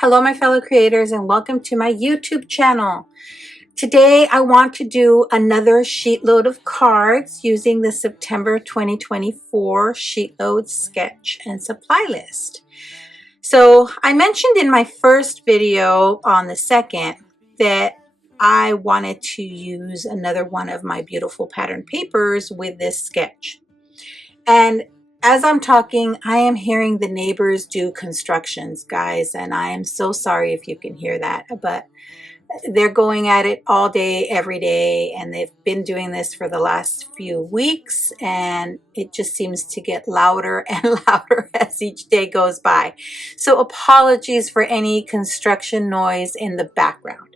Hello my fellow creators and welcome to my YouTube channel. Today I want to do another sheet load of cards using the September 2024 sheet load sketch and supply list. So I mentioned in my first video on the 2nd that I wanted to use another one of my beautiful pattern papers with this sketch. And as I'm talking, I am hearing the neighbors do constructions, guys, and I am so sorry if you can hear that, but they're going at it all day, every day, and they've been doing this for the last few weeks, and it just seems to get louder and louder as each day goes by. So apologies for any construction noise in the background.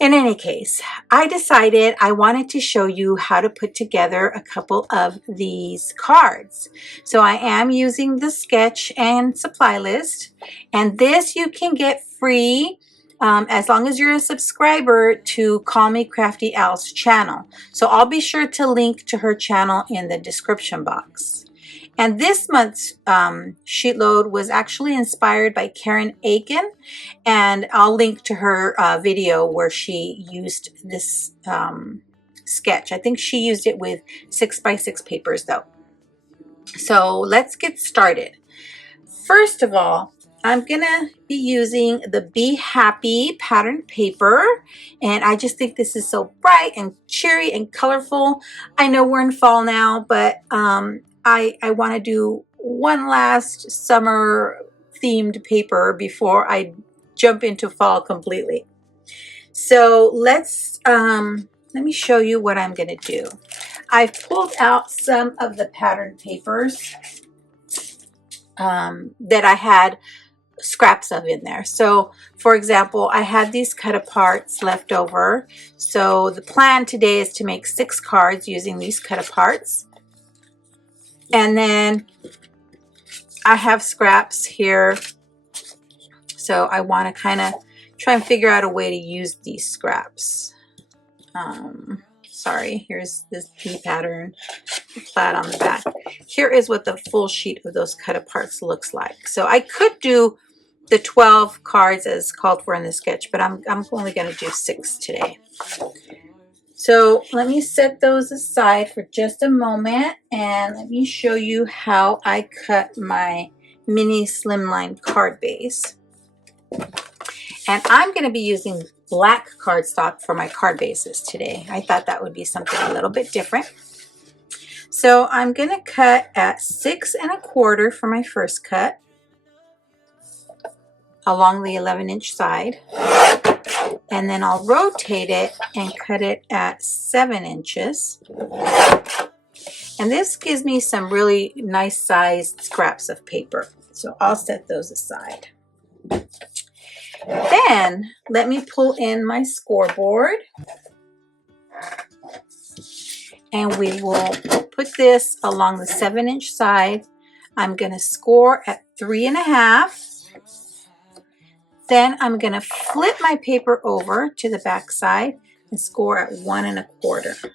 In any case, I decided I wanted to show you how to put together a couple of these cards. So I am using the sketch and supply list, and this you can get free as long as you're a subscriber to Call Me Crafty Al's channel. So I'll be sure to link to her channel in the description box. And this month's sheet load was actually inspired by Karen Aiken, and I'll link to her video where she used this sketch. I think she used it with 6x6 papers though. So let's get started. First of all, I'm gonna be using the Be Happy pattern paper, and I just think this is so bright and cheery and colorful. I know we're in fall now, but I want to do one last summer themed paper before I jump into fall completely. So let's let me show you what I'm going to do. I've pulled out some of the pattern papers that I had scraps of in there. So for example, I had these cut aparts left over. So the plan today is to make 6 cards using these cut aparts. And then I have scraps here. So I want to kind of try and figure out a way to use these scraps. Sorry, here's this B pattern plaid on the back. Here is what the full sheet of those cut aparts looks like. So I could do the 12 cards as called for in the sketch, but I'm only going to do 6 today. So let me set those aside for just a moment, and let me show you how I cut my mini slimline card base. And I'm going to be using black cardstock for my card bases today. I thought that would be something a little bit different. So I'm going to cut at 6 1/4 for my first cut along the 11-inch side. And then I'll rotate it and cut it at 7 inches. And this gives me some really nice sized scraps of paper. So I'll set those aside. Then let me pull in my scoreboard. And we will put this along the 7-inch side. I'm going to score at 3 1/2. Then I'm going to flip my paper over to the back side and score at 1 1/4.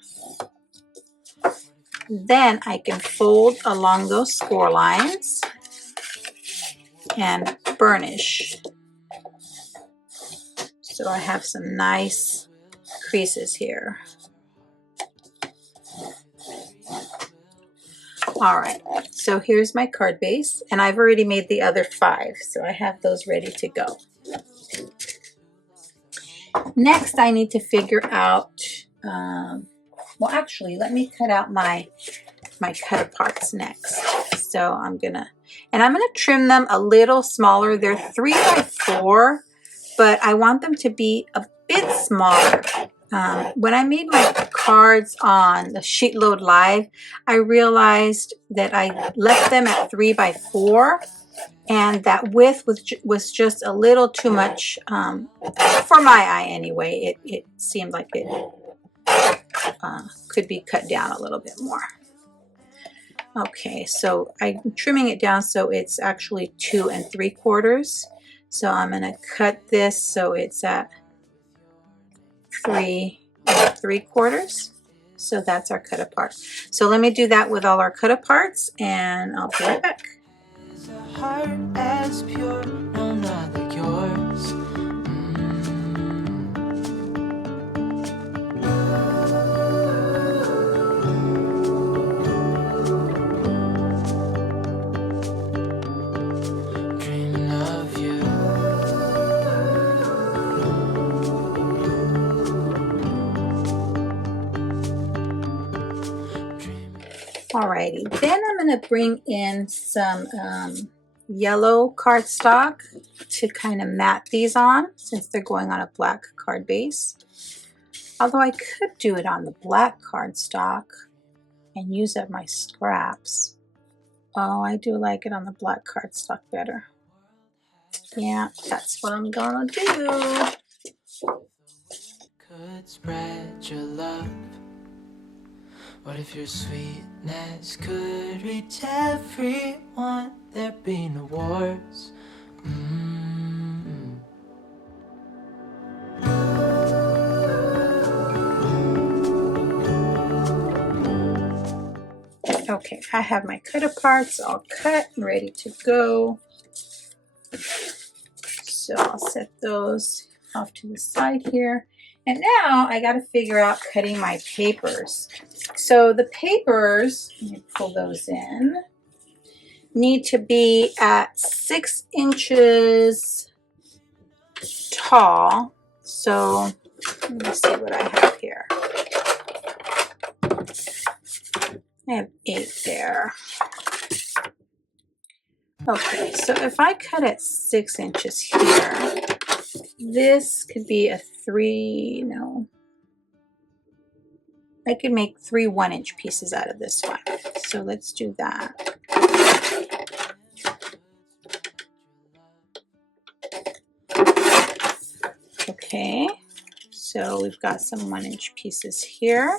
Then I can fold along those score lines and burnish. So I have some nice creases here. All right, so here's my card base, and I've already made the other 5, so I have those ready to go. Next, I need to figure out, well, actually, let me cut out my cut aparts next. So I'm gonna trim them a little smaller. They're 3 by 4, but I want them to be a bit smaller. When I made my cards on the Sheet Load Live, I realized that I left them at 3 by 4. And that width was just a little too much for my eye anyway. It seemed like it could be cut down a little bit more. Okay, so I'm trimming it down so it's actually 2 3/4. So I'm going to cut this so it's at 3 3/4. So that's our cut apart. So let me do that with all our cut aparts, and I'll be right back. Heart as pure, no, not like yours. yours. Dreaming of you. Alrighty, then I'm going to bring in some yellow cardstock to kind of mat these on, since they're going on a black card base. Although I could do it on the black cardstock and use up my scraps. Oh, I do like it on the black cardstock better. Yeah, that's what I'm gonna do. Could spread your love. What if your sweetness could reach everyone? There'd be no wars. Okay, I have my cut aparts all cut and ready to go. So I'll set those off to the side here. And now I got to figure out cutting my papers. So the papers, let me pull those in, need to be at 6 inches tall. So let me see what I have here. I have 8 there. Okay, so if I cut at 6 inches here, this could be a 3, no. I could make 3 1-inch pieces out of this one. So let's do that. Okay, so we've got some 1-inch pieces here.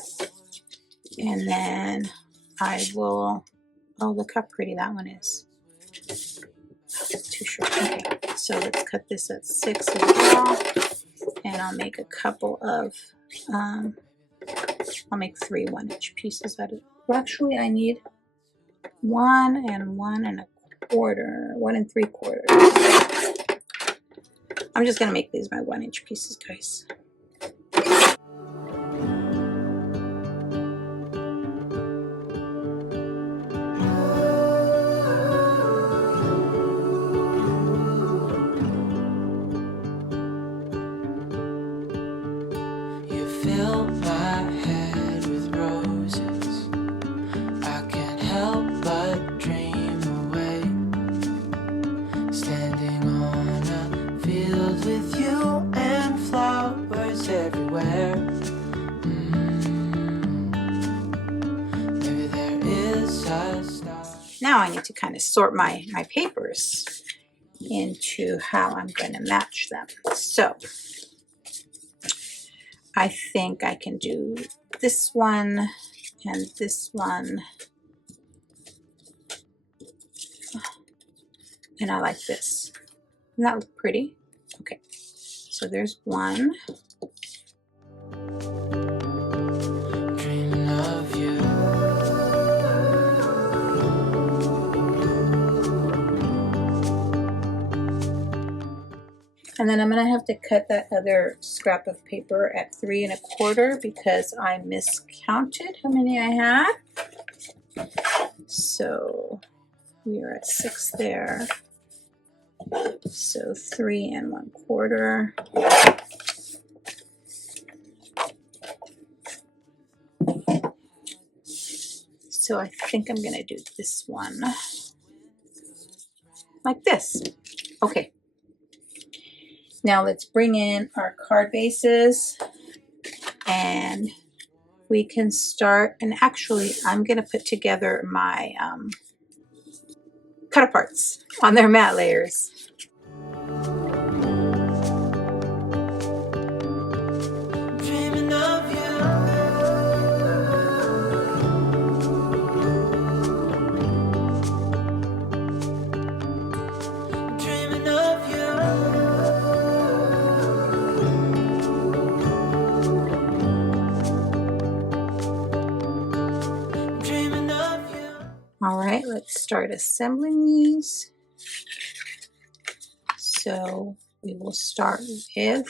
And then I will, oh, look how pretty that one is. It's too short. Okay, so let's cut this at 6 as well. And I'll make a couple of, I'll make 3 1-inch pieces out of it. Well, actually, I need 1 and 1 1/4, 1 3/4. I'm just gonna make these my 1-inch pieces, guys. You fill my head with roses. I can't help but dream away. Standing on a field with you and flowers everywhere. Maybe there is a star. Now I need to kind of sort my papers into how I'm going to match them. So I think I can do this one and this one. And I like this. Doesn't that look pretty? Okay, so there's one. Dreaming of you. And then I'm gonna have to cut that other scrap of paper at 3 1/4 because I miscounted how many I had. So we are at 6 there. So 3 1/4. So I think I'm gonna do this one like this. Okay. Now let's bring in our card bases and we can start. And actually, I'm going to put together my cut aparts on their mat layers. Dreaming of you. Dreaming of you. Dreaming of you. All right, let's start assembling these. So we will start with,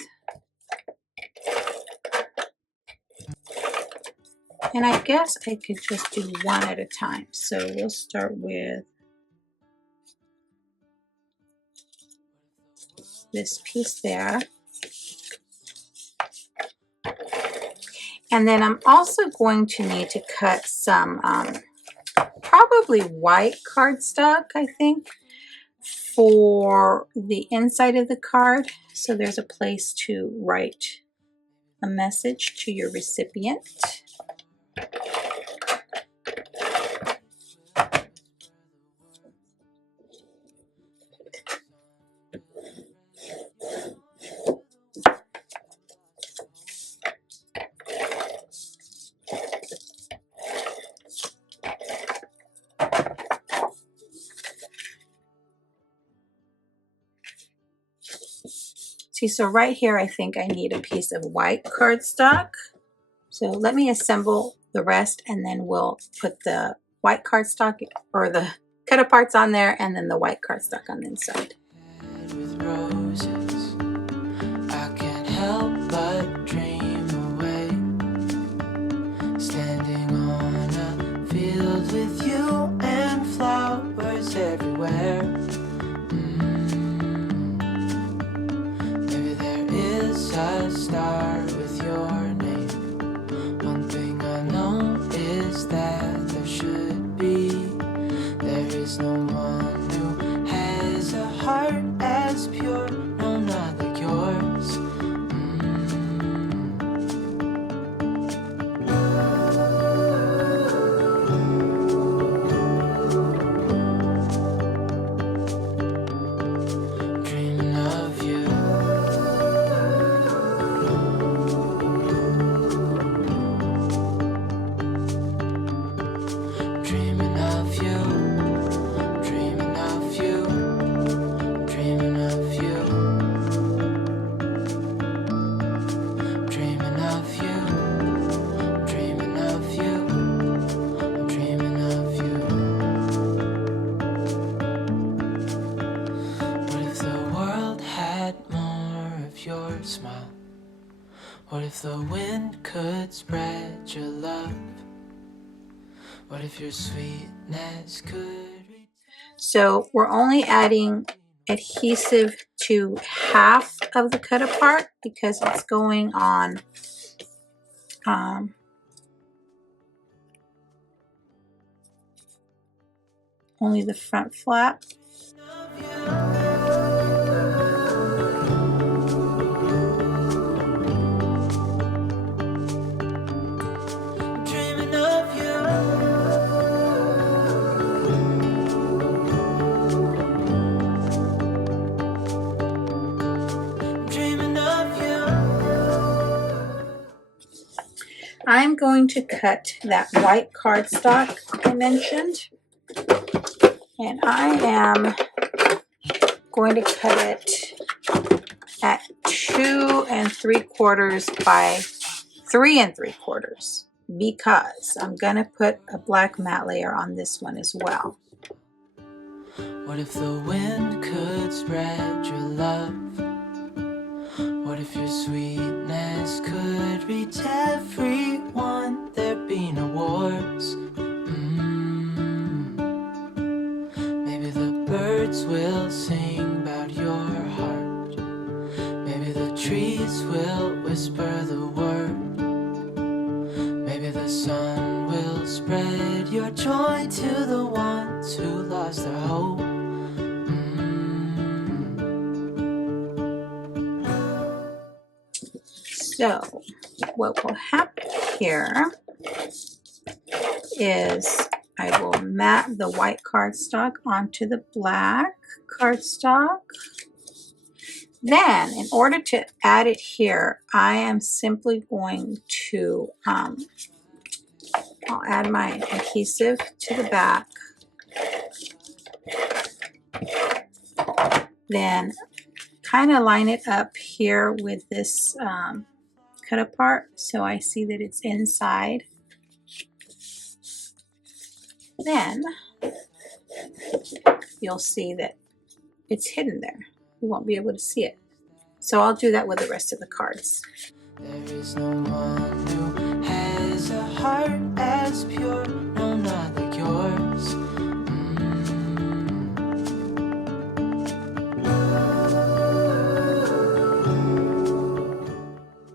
and I guess I could just do one at a time. So we'll start with this piece there. And then I'm also going to need to cut some probably white cardstock, I think, for the inside of the card. So there's a place to write a message to your recipient. See, so right here, I think I need a piece of white cardstock. So let me assemble the rest, and then we'll put the white cardstock or the cut aparts on there, and then the white cardstock on the inside. With roses, I can't help but dream away, standing on a field with you and flowers everywhere. Maybe there is a star with your name. One thing I know is that there should be. There is no one who has a heart as pure, no, not like yours. Dreaming of you. Dreaming of you. Dreaming of you. Dreaming of you. Dreaming of you. Dreaming of you. I'm dreaming of you. What if the world had more of your smile? What if the wind could spread your love? What if your sweetness could reach? So we're only adding adhesive to half of the cut apart because it's going on only the front flap. Dreaming of you. Dreaming of you. I'm going to cut that white cardstock I mentioned, and I am going to cut it at 2 3/4 by 3 3/4 because I'm going to put a black matte layer on this one as well. What if the wind could spread your love? What if your sweetness could reach everyone? There'd be no wars. Maybe the birds will sing about your heart. Maybe the trees will whisper the word. Maybe the sun will spread your joy to the ones who lost their hope. So what will happen here is I will mat the white cardstock onto the black cardstock. Then, in order to add it here, I am simply going to, I'll add my adhesive to the back. Then kind of line it up here with this cut apart so I see that it's inside. Then you'll see that it's hidden there. You won't be able to see it. So I'll do that with the rest of the cards. There is no one who has a heart as pure, no, not like yours.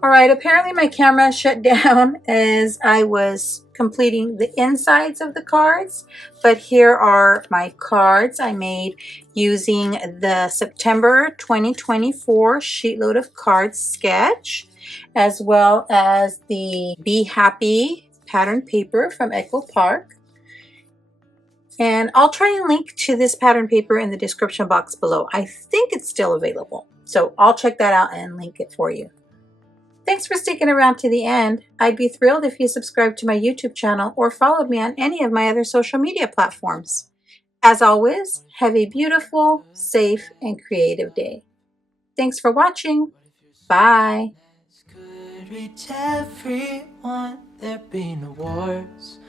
All right, apparently my camera shut down as I was completing the insides of the cards, but here are my cards I made using the September 2024 Sheetload of Cards sketch, as well as the Be Happy pattern paper from Echo Park. And I'll try and link to this pattern paper in the description box below. I think it's still available, so I'll check that out and link it for you. Thanks for sticking around to the end. I'd be thrilled if you subscribed to my YouTube channel or followed me on any of my other social media platforms. As always, have a beautiful, safe, and creative day. Thanks for watching. Bye. Could reach everyone, there be no wars.